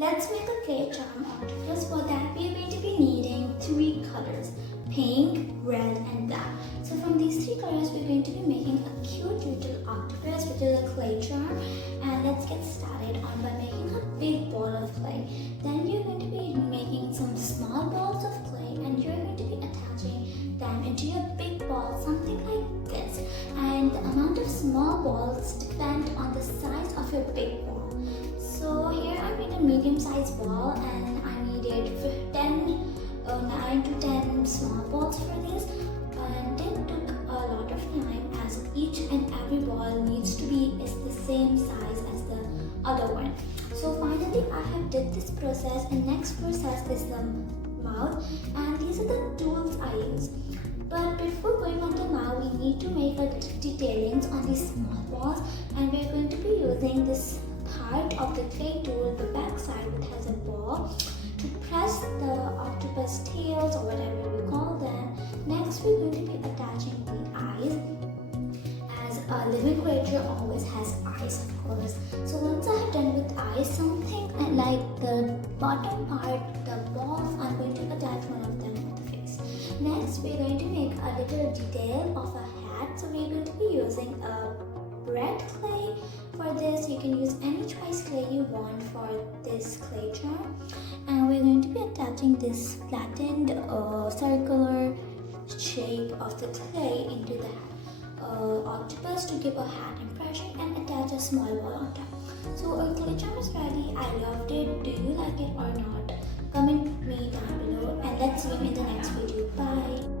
Let's make a clay charm octopus. For that, we are going to be needing three colors: pink, red, and black. So from these three colors, we're going to be making a cute little octopus, which is a clay charm. And let's get started on by making a big ball of clay. Then you're going to be making some small balls of clay, and you're going to be attaching them into your big ball, something like this. And the amount of small balls depend on the size of your big ball. So here I made a medium-sized ball, and I needed 9 to 10 small balls for this, and it took a lot of time as each and every ball needs to be the same size as the other one. So finally I have did this process, and next process is the mouth, and these are the tools I use. But before going on the mouth, we need to make a detailings on these small balls, and we're going to be using this part of the clay tool, the back side, which has a ball, to press the octopus tails or whatever we call them. Next, we're going to be attaching the eyes, as a living creature always has eyes, of course. So once I have done with eyes, something like the bottom part, the balls, I'm going to attach one of them with the face. Next, we're going to make a little detail of a hat. So we're going to be using a red clay. For this, you can use any choice clay you want for this clay charm, and we're going to be attaching this flattened circular shape of the clay into the octopus to give a hat impression, and attach a small ball on top. So our clay charm is ready. I loved it. Do you like it or not? Comment me down below, and let's see you in the next video. Bye.